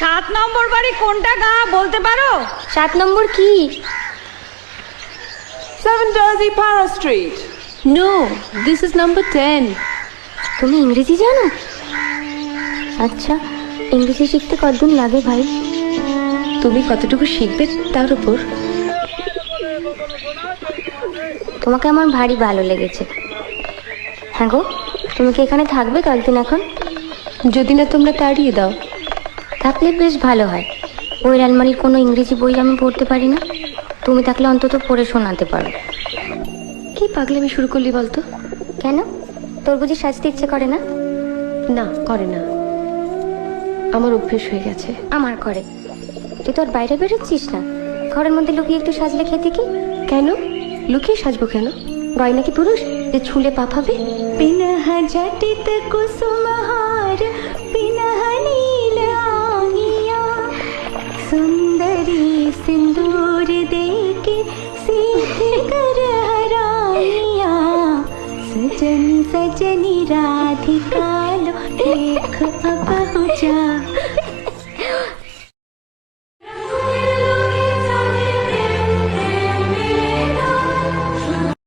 7 নম্বর বাড়ি কোনটা গা বলতে পারো? 7 নম্বর কি? 7 Jersey Para Street. No, this is number 10। তুমি ইংরেজি জানো? আচ্ছা, ইংরেজি শিখতে কতদিন লাগে ভাই? তুমি কতটুকু শিখবে তার উপর। তোমাকে আমার ভারী ভালো লেগেছে। হ্যাঁ গো, তুমি কি এখানে থাকবে কয়েকদিন এখন? যদি না তোমরা তাড়িয়ে দাও। থাকলে বেশ ভালো হয়। ওই আলমারির কোনো ইংরেজি বই আমি পড়তে পারি না, তুমি থাকলে অন্তত পড়ে শোনাতে পারো। কি পাগলামি শুরু করলি বলতো? কেন, তোর বুঝি সাজতে ইচ্ছে করে না? না, করে না, আমার অভ্যেস হয়ে গেছে। আমার করে। তুই তোর বাইরে বেরোচ্ছিস না, ঘরের মধ্যে লুকিয়ে একটু সাজলে খেতে কি? কেন লুকিয়ে সাজবো কেন? গয়না কি পুরুষ যে ছুলে পাফাবে? পিনহ জটিত কুসুমহার পিনহ নীল আঁখিয়া সুন্দরী সিন্দूर देके सीधे कर हराइया सजनी सजनी राधिका लो देख अब हो जा।